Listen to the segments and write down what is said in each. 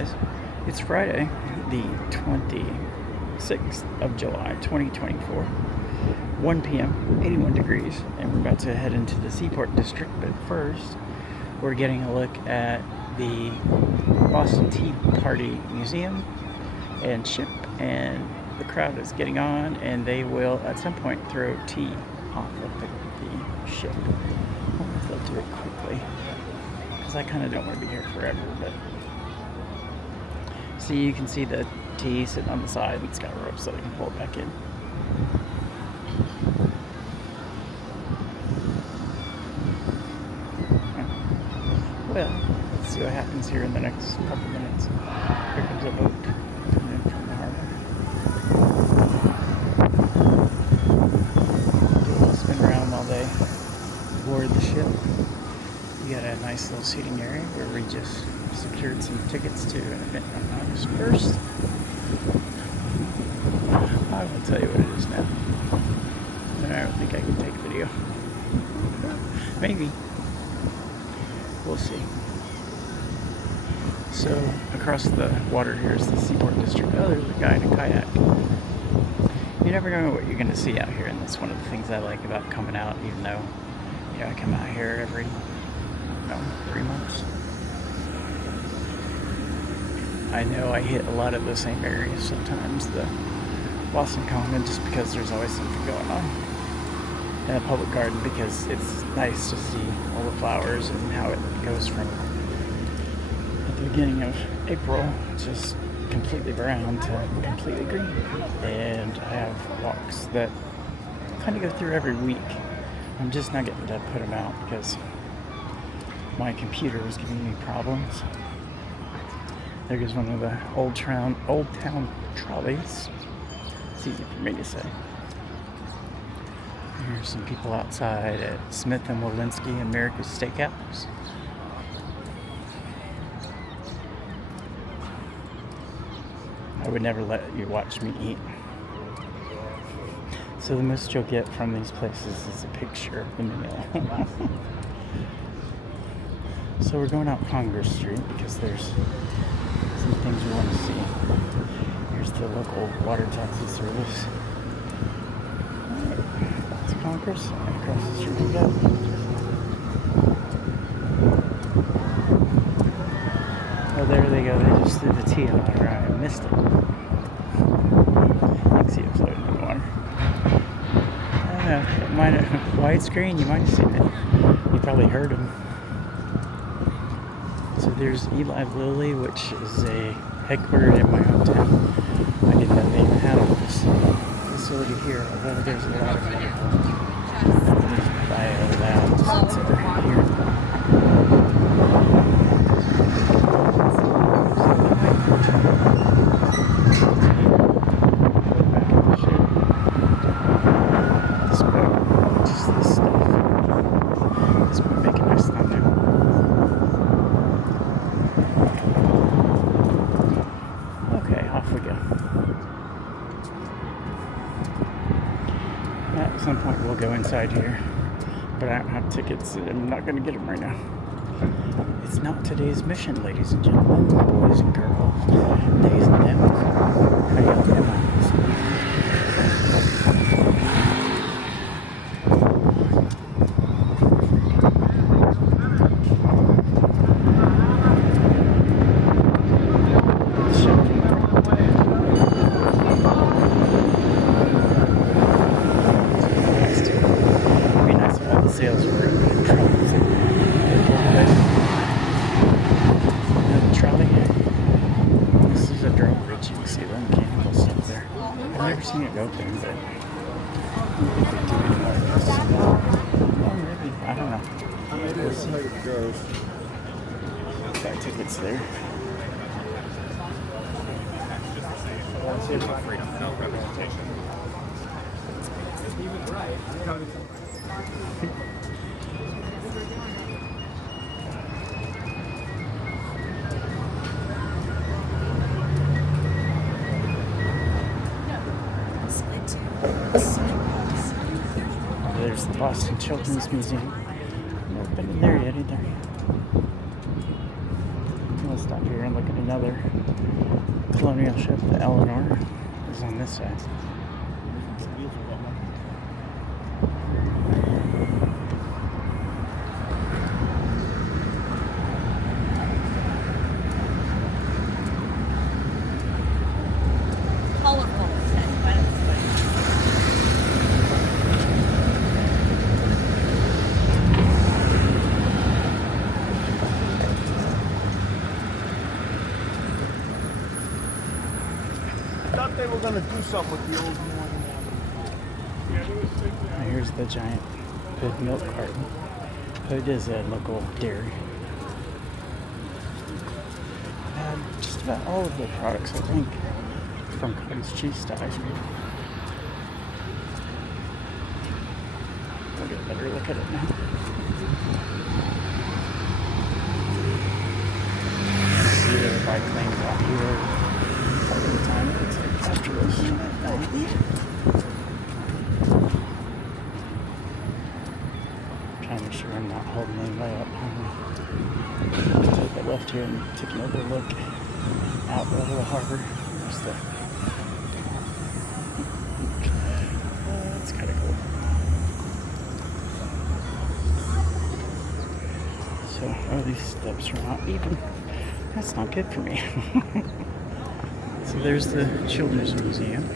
guys. It's Friday, the 26th of July, 2024, 1 p.m., 81 degrees, and we're about to head into the Seaport District, but first, we're getting a look at the Boston Tea Party Museum and ship, and the crowd is getting on, and they will, at some point, throw tea off of the ship. I wonder if they'll do it quickly, because I kind of don't want to be here forever, but see, you can see the tea sitting on the side, and it's got ropes so they can pull it back in. Well, let's see what happens here in the next couple minutes. Here comes a boat coming in from the harbor. Do a little spin around while they board the ship. We got a nice little seating area where we just secured some tickets to an event on August 1st. I will tell you what it is now. And I don't think I can take video. Maybe. We'll see. So, across the water here is the Seaport District. Oh, there's a guy in a kayak. You never know what you're going to see out here, and that's one of the things I like about coming out, even though, you know, I come out here every, 3 months. I know I hit a lot of the same areas sometimes, the Boston Common, just because there's always something going on. And a public garden, because it's nice to see all the flowers and how it goes from at the beginning of April just completely brown to completely green. And I have walks that kind of go through every week. I'm just not getting to put them out because my computer was giving me problems. There goes one of the old town trolleys. It's easy for me to say. Here's some people outside at Smith & Wolinski America's Steakhouse. I would never let you watch me eat. So the most you'll get from these places is a picture of the meal. So we're going out Congress Street because there's some things we want to see. Here's the local water taxi service. It's Congress, and across the street we go. Oh, there they go. They just threw the tea in the water. I missed it. You can see it floating in the water. I don't know. Widescreen, you might have seen it. You probably heard him. So there's Eli Lilly, which is a headquartered in my hometown. I didn't know they even had all this facility here, although there's a lot of medical biolabs over here. This boat, just this stuff. This would make a nice thumbnail. Okay, off we go. At some point we'll go inside here, but I don't have tickets, and I'm not going to get them right now. It's not today's mission, ladies and gentlemen, boys and girls, days and demos. How y'all doing? Sales were in trouble. Another trolley. This is a drone bridge. You can see them candles up there. I've never seen it open, but I don't think they do anymore. Well, maybe. I don't know. We'll see. Got tickets there. Freedom, no representation. He was right. There's the Boston Children's Museum. Never been in there yet either. I'm gonna stop here and look at an another colonial ship, the Eleanor, is on this side. Colorful. Thought they were gonna do something with the old one. Here's the giant Hood milk carton. Hood is a local dairy. Just about all of the products, I think, from cottage cheese to ice cream. We'll get a better look at it now. See the bike lanes out here. Part of the time it looks like after this. Trying to make sure I'm not holding anybody up. Take a left here and take another look out over the harbor. There's the. That's kind of cool. So, oh, these steps are not even. That's not good for me. So there's the Children's Museum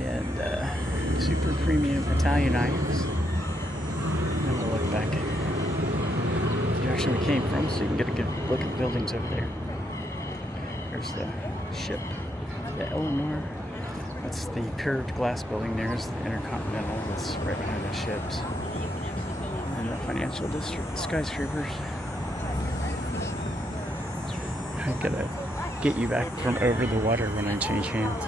and super premium Italian items. I'm gonna look back at the direction we came from, so you can get a good look at the buildings over there. There's the ship, the Eleanor. That's the curved glass building. There's the Intercontinental that's right behind the ships. And the financial district, skyscrapers. I gotta get you back from over the water when I change hands.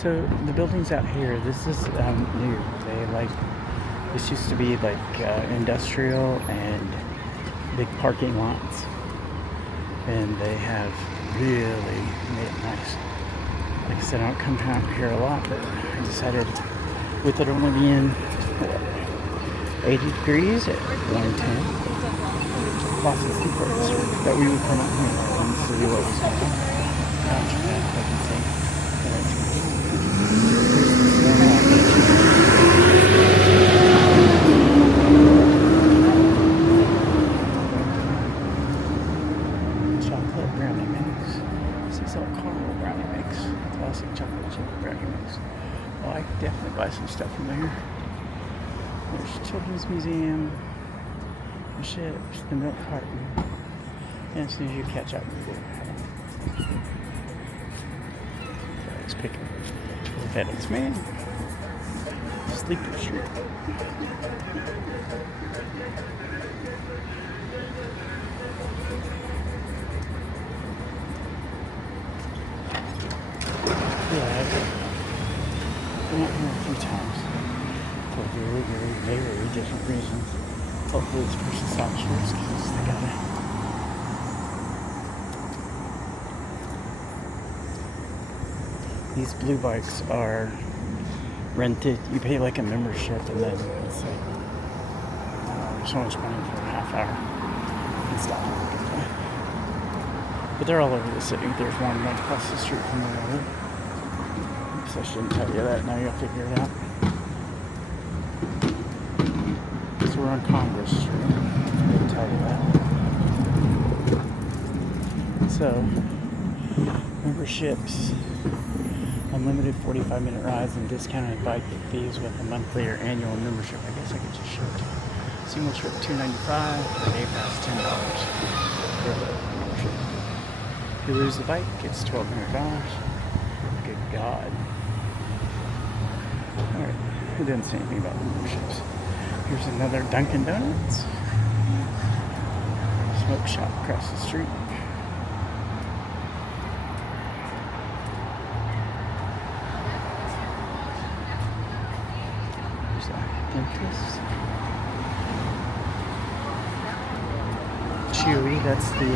So the buildings out here, this is new. This used to be like industrial and big parking lots, and they have really made it nice. Like I said, I don't come out here a lot, but I decided with it only being 80 degrees at 110 across the Seaport District that we would come out here and see what was going on. Gosh, I can see. Chocolate brownie mix. Sea salt caramel brownie mix. Classic chocolate chip brownie mix. Oh, I could definitely buy some stuff from there. There's Children's Museum, the ships, the milk carton, and as soon as you catch up, let's pick up the FedEx man. Sleeper Street. Yeah, I've been out here a few times. For very, very, very different reasons. Hopefully this person stops shorts because they got it. These blue bikes are rented. You pay like a membership and then it's like so much money for a half hour. And stop. But they're all over the city. There's one right across the street from the road. Oops, I shouldn't tell you that. Now you'll figure it out. So we're on Congress Street. I didn't tell you that. So, memberships, unlimited 45-minute rides, and discounted bike fees with a monthly or annual membership. I guess I could just show it to you. Single trip $2.95, for day pass $10 for the membership. If you lose the bike, it's $1,200. Good God. Alright, it didn't say anything about the memberships. Here's another Dunkin' Donuts. Smoke shop across the street. There's a dentist. Chewy, that's the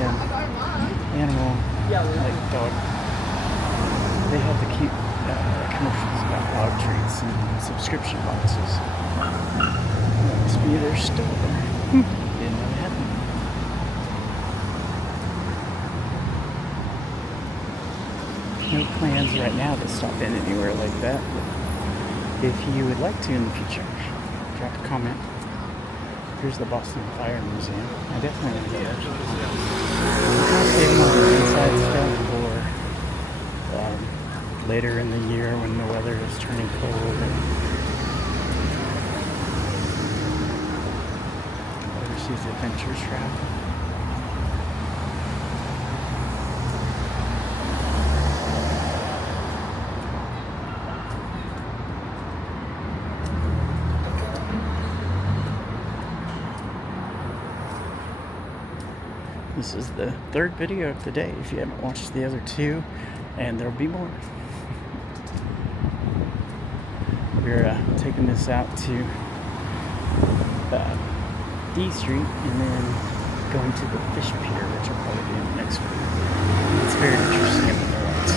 animal, like dog. They have the cute commercials about dog treats and subscription boxes. That must be their store. Didn't know they had them. No plans right now to stop in anywhere like that, but if you would like to in the future, drop a comment. Here's the Boston Fire Museum. I definitely want to go there. I'm kind of saving all the inside stuff for later in the year when the weather is turning cold and overseas adventures travel. This is the third video of the day if you haven't watched the other two, and there'll be more. We're taking this out to D Street and then going to the fish pier, which will probably be in the next video. It's very interesting in the lights.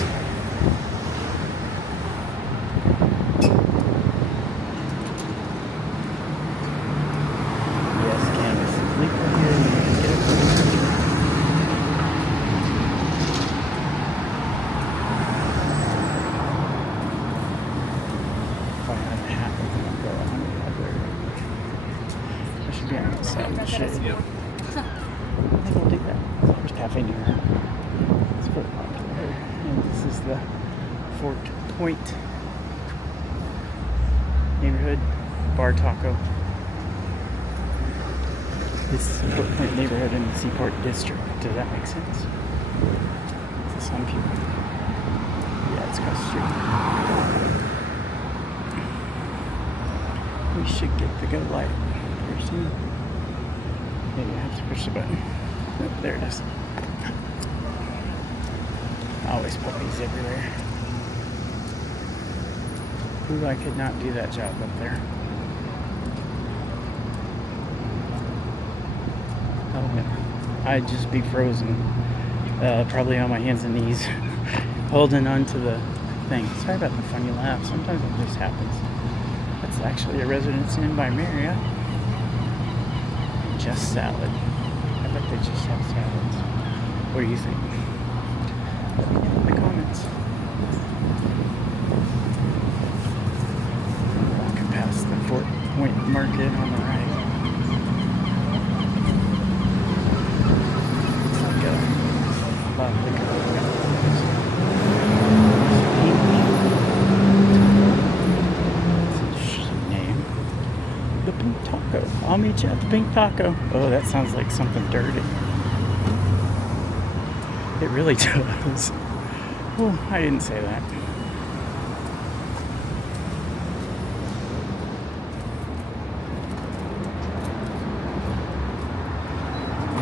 Yes, canvas is legal here. You can get it. I should be on the side of the shade. I think I'll do that. There's cafe near here. It's very popular here. And this is the Fort Point neighborhood bar taco. This is the Fort Point neighborhood in the Seaport District. Does that make sense? To some people. Yeah, it's across the street. We should get the go light here soon. Maybe I have to push the button. Oh, there it is. Always puppies everywhere. Ooh, I could not do that job up there. Oh no. I'd just be frozen. Probably on my hands and knees. Holding on to the thing. Sorry about the funny laugh. Sometimes it just happens. That's actually a Residence Inn by Marriott. Just salad. I bet they just have salads. What do you think? Let me know in the comments. Walking past the Fort Point Market on the right. It's like a lot of liquor. The Pink Taco. I'll meet you at the Pink Taco. Oh, that sounds like something dirty. It really does. Oh, I didn't say that.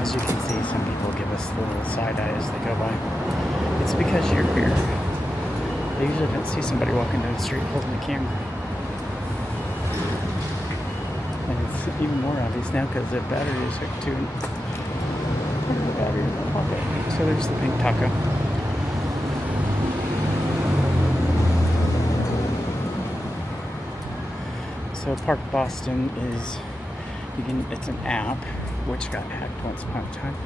As you can see, some people give us the little side eye as they go by. It's because you're here. They usually don't see somebody walking down the street holding a camera. And it's even more obvious now because the batteries are tuned. The battery in the pocket. So there's the Pink Taco. So Park Boston is, it's an app which got hacked once upon a time,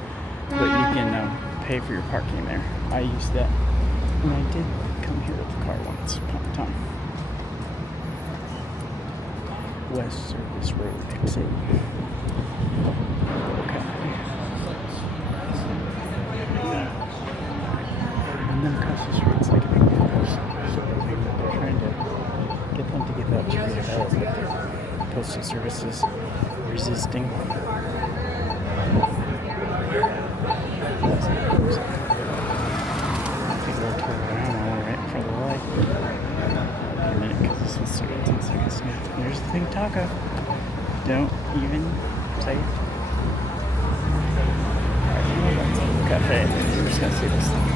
but you can pay for your parking there. I used that when I did come here with the car once upon a time. West Service Road, exit. Okay. And then across the street, it's like a big post. They're trying to get them to get that to redevelop, but the Postal Service is resisting. I think we'll turn around right in front of the light. A minute, because this one's still got 10 seconds left. There's the Pink Taco. Don't even say it. Cafe. We're just gonna see this thing.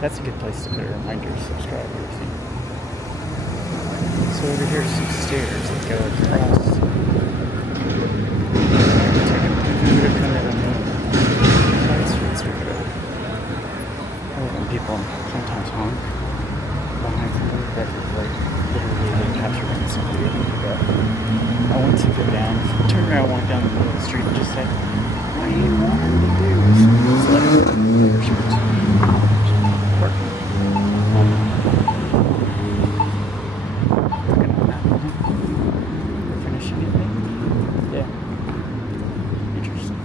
That's a good place to put a reminder to subscribe to everything. So over here are some stairs that go across. the street and just say, "What do you want him to do?" It's like, there's parking. Working on that. We're finishing it, maybe? Yeah. Interesting.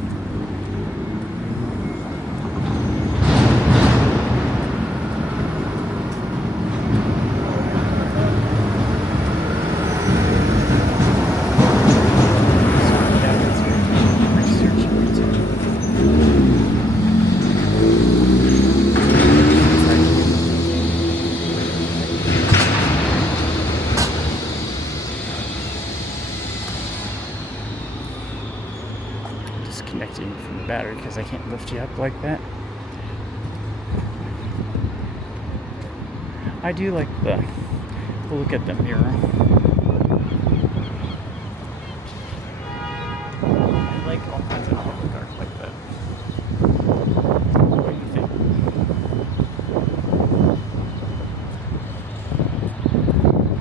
Disconnecting from the battery because I can't lift you up like that. I do like we'll look at the mural. I like all kinds of public art like that. What do you think?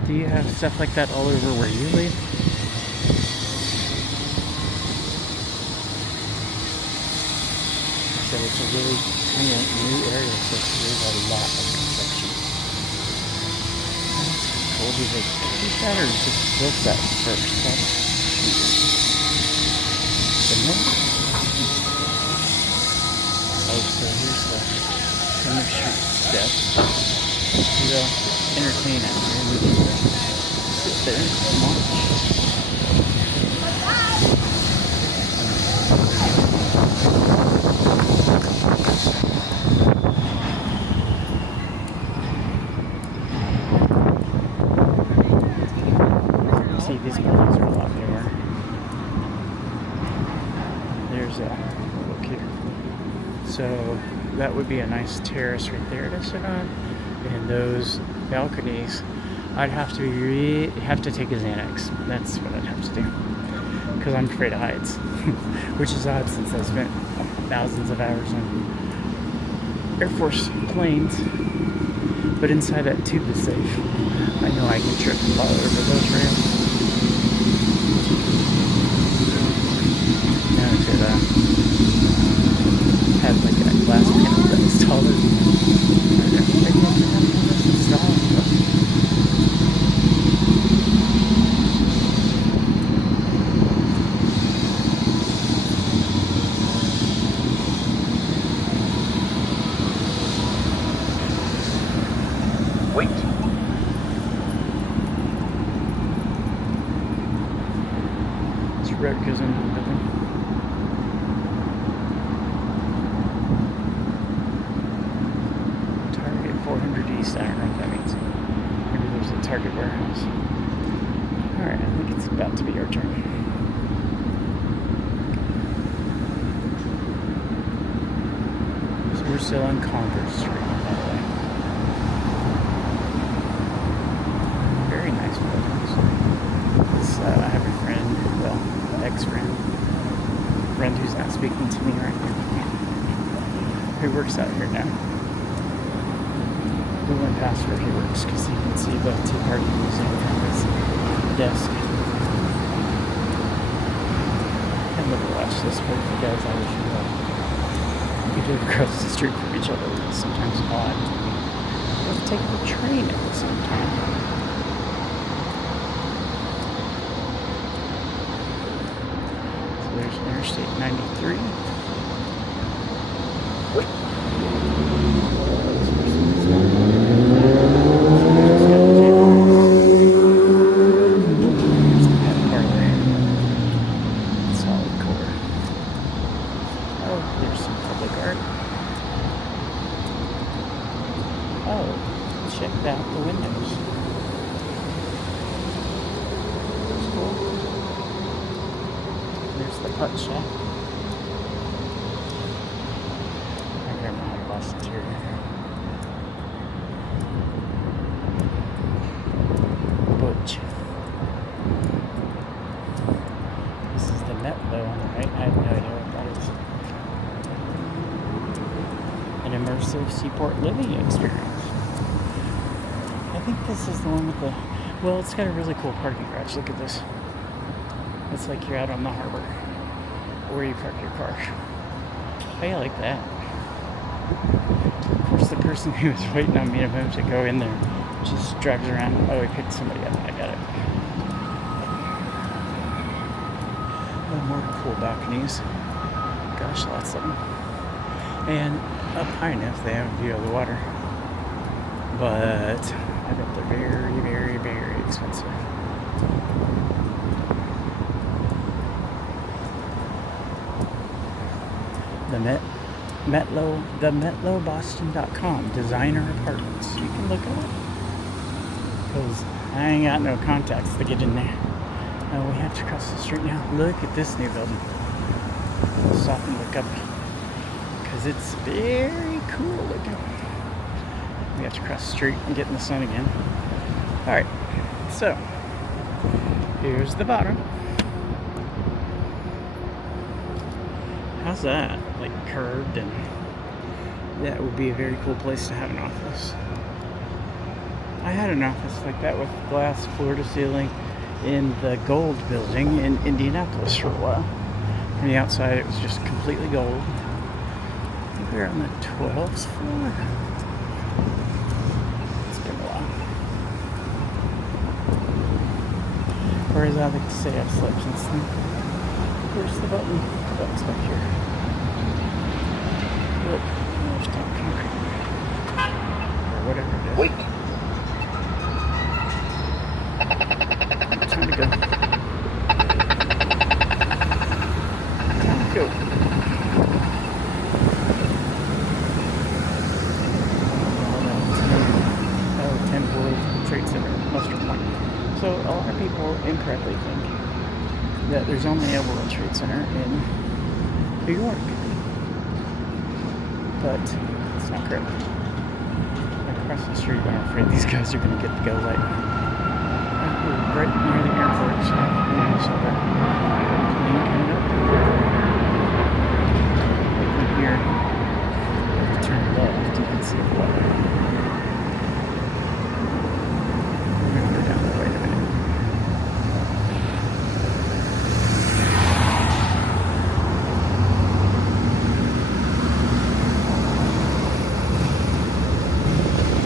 Do you have stuff like that all over where you live? So it's a really kind of new area, so there's a lot of construction. Cool. Do they keep that or just built that first? That's isn't it? Oh, so here's the Summer Street steps. They'll entertain out here. We can sit there and watch. See, these buildings are a lot newer. There's a look here. So that would be a nice terrace right there to sit on. And those balconies, I'd have to take a Xanax. That's what I'd have to do. Because I'm afraid of heights. Which is odd since I spent thousands of hours on Air Force planes. But inside that tube is safe. I know I can trip and fall over those rails. Now I could have like a glass panel that is taller than wait. This road goes into the building. Target 400 East. I don't know what that means. Maybe there's a Target warehouse. Alright, I think it's about to be our turn. So we're still on Congress Street, by the way. Very nice buildings. I have a friend, well, ex-friend, who's not speaking to me right now, who works out here now. We went past where he works because you can see the Tea Party Museum from his desk. And look, watch this part for guys I wish you know. We live across the street from each other. It's sometimes odd. We'll take the train at the same time. So there's Interstate 93. Wait. Check out the windows. That's cool. There's the putt shack. My grandma had a Boston Terrier. Butch. This is the Met though on the right. I have no idea what that is. An immersive seaport living experience. I think this is the one with the, well, it's got a really cool parking garage. Look at this. It's like you're out on the harbor. where you park your car. I like that. Of course, the person who was waiting on me to move to go in there just drives around. Oh, he picked somebody up. I got it. More cool balconies. Gosh, lots of them. And up high enough they have a view of the water. But I bet they're very, very, very expensive. The MetloBoston.com designer apartments. You can look it up. Because I ain't got no contacts to get in there. We have to cross the street now. Look at this new building. I'll stop and look up. Because it's very cool looking. We have to cross the street and get in the sun again. Alright. So, here's the bottom. How's that? Like curved, and that would be a very cool place to have an office. I had an office like that with glass floor to ceiling in the Gold building in Indianapolis for a while. From the outside it was just completely gold. I think we were on the 12th floor. It's been a while. Or as I like to say, I've slept since then. Where's the button? The button's back here. Look, there's top concrete. Or whatever it is. Wait. Time to go. Time to go. Oh, 10 World Trade Center, Mustard Point. So a lot of people incorrectly think that there's only a World Trade Center in New York. But it's not correct. Across the street, I'm afraid these guys are going to get the go light. We're right near the airport, so yeah, so that plane coming up. From here, if you turn left, you can see the water. We're going to go down the way in a minute.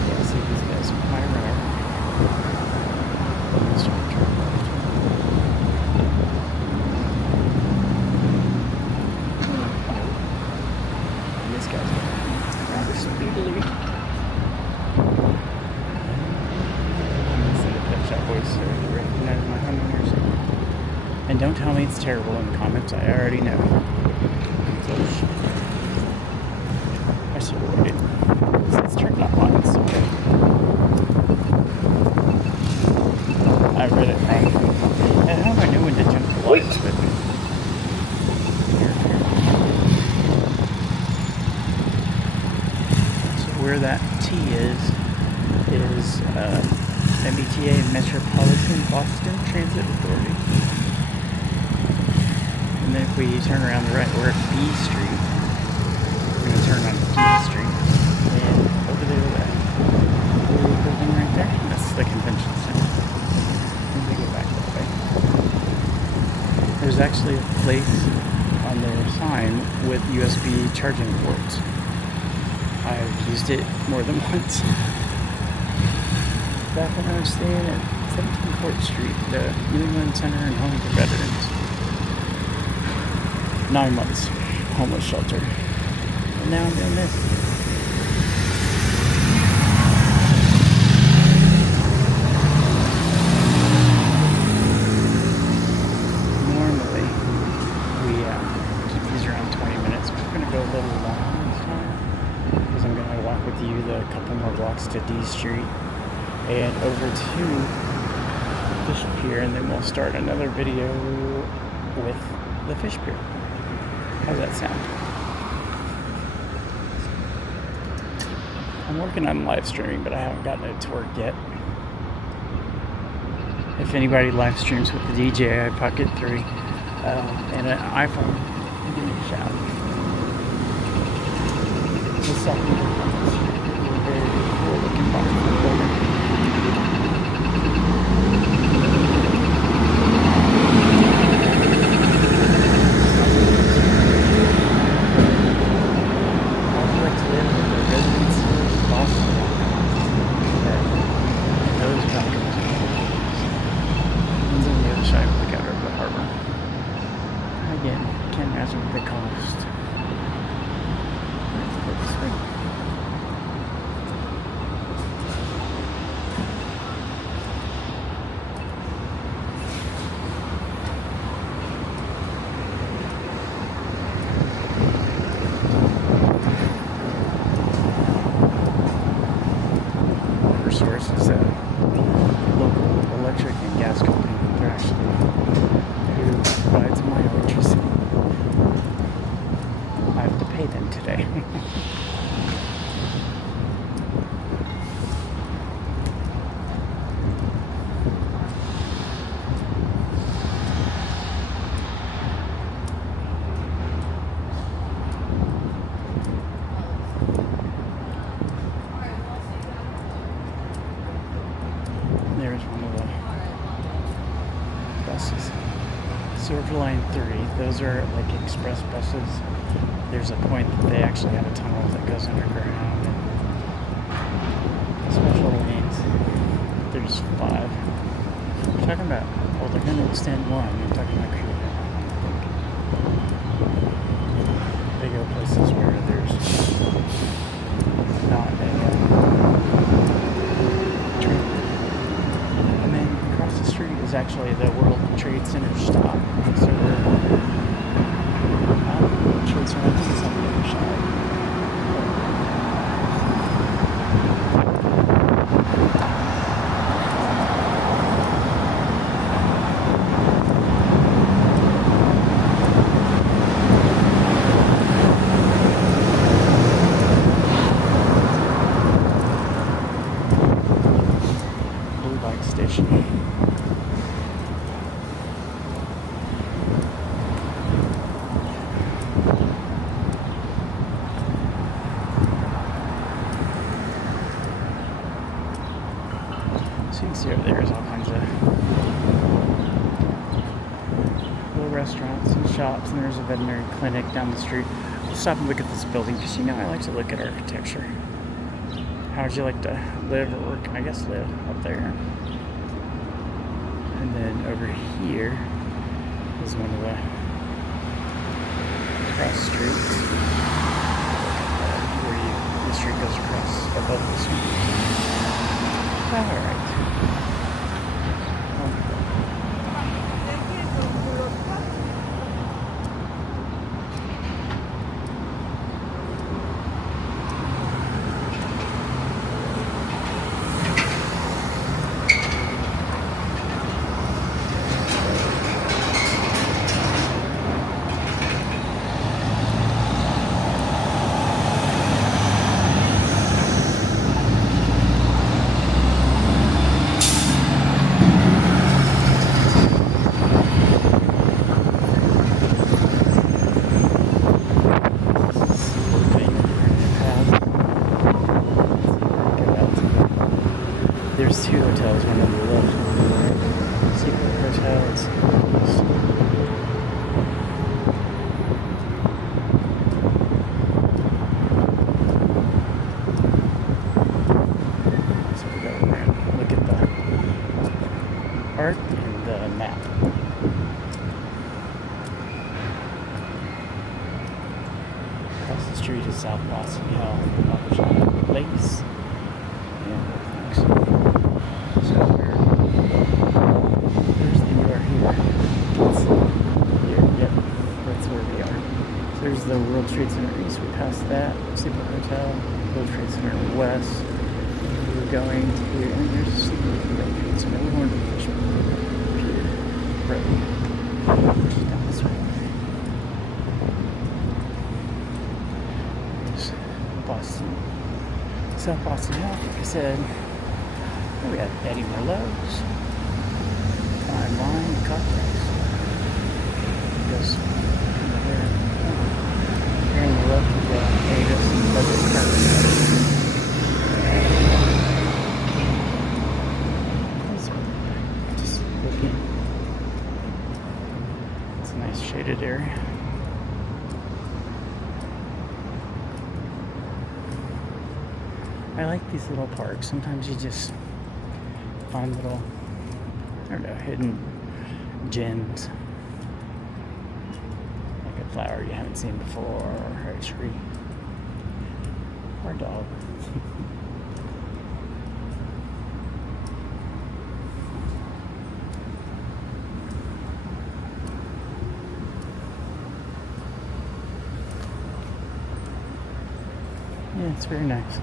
Yeah, see these guys on my right. This guy's rather speedily. See the Pet Shop Boys recognize my homeowners. And don't tell me it's terrible in the comments, I already know. I should have waited. It's turned off on, it's okay. I read it wrong. And how do I know when to jump the lights, but so where that T is MBTA, Metropolitan Boston Transit Authority. And then if we turn around the right, we're at B Street. We're going to turn on D Street. And over there, that little building right there, that's the convention center. We go back that way. There's actually a place on their sign with USB charging ports. I've used it more than once. Back when I was staying at 17 Court Street, the New England Center and Home for Veterans. 9 months, homeless shelter. And now I'm doing this. Normally, we keep these around 20 minutes. We're going to go a little long this time because I'm going to walk with you the couple more blocks to D Street and over to Fish Pier, and then we'll start another video with the Fish Pier. How's that sound? I'm working on live streaming, but I haven't gotten it to work yet. If anybody live streams with the DJI Pocket 3 and an iPhone, give me a shout. The second very cool looking box building. imagine what they cost. That's sweet. Source is a local electric and gas company. They're actually who provides my electricity. I have to pay them today. There's one of the buses. Silver Line 3, those are like express buses. There's a point that they actually have a tunnel that goes underground. And special lanes, there's 5. We're talking about, well, they're going to extend one. They're talking about creating, I think. They go places where there's not a train. And then across the street is actually the World Trade Center stop. So we're Trade Center, I think it's on the other side. Blue Light Station. So you can see over there's all kinds of little restaurants and shops, and there's a veterinary clinic down the street. We'll stop and look at this building because I like to look at architecture. How would you like to live or work? I guess live up there. And then over here is one of the cross streets where the street goes across above the street. Alright. There's 2 hotels, one on the left, Seaport Hotels. So we'll go over and look at the art and the map. Across the street is South Boston Hill, Lakes. Yeah, thanks. So there's the UR here. Yep, that's where we are. So there's the World Trade Center East. We passed that. Seaport Hotel, World Trade Center West. We're going to, and there's a Seaport World Trade Center. We're going to the Fish Pier Road. Down this way. There's Boston. South Boston Hill, like I said. We got Eddie Merlot's, fine wine, cocktails. Goes over there. Here on the left, we've got Davis and Budget Carpet. Just looking. It's a nice shaded area. I like these little parks. Sometimes you just find little, I don't know, hidden gems. Like a flower you haven't seen before, or a tree, or a dog. Yeah, it's very nice.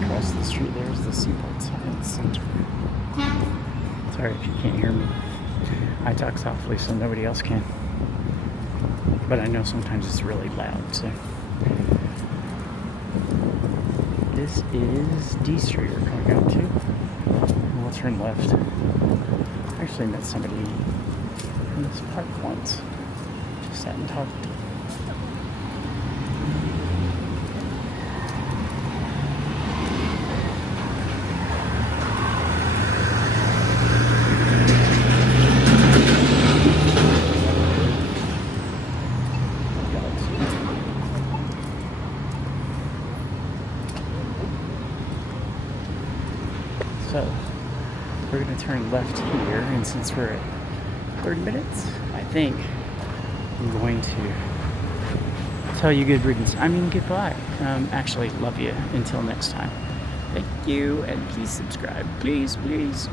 Across the street there's the Seaport Science Center. Sorry if you can't hear me. I talk softly so nobody else can. But I know sometimes it's really loud, so. This is D Street we're coming out to. We'll turn left. I actually met somebody in this park once. Just sat and talked. So, we're going to turn left here, and since we're at 30 minutes, I think I'm going to tell you good riddance. I mean, goodbye. Actually, love you. Until next time. Thank you, and please subscribe. Please, please.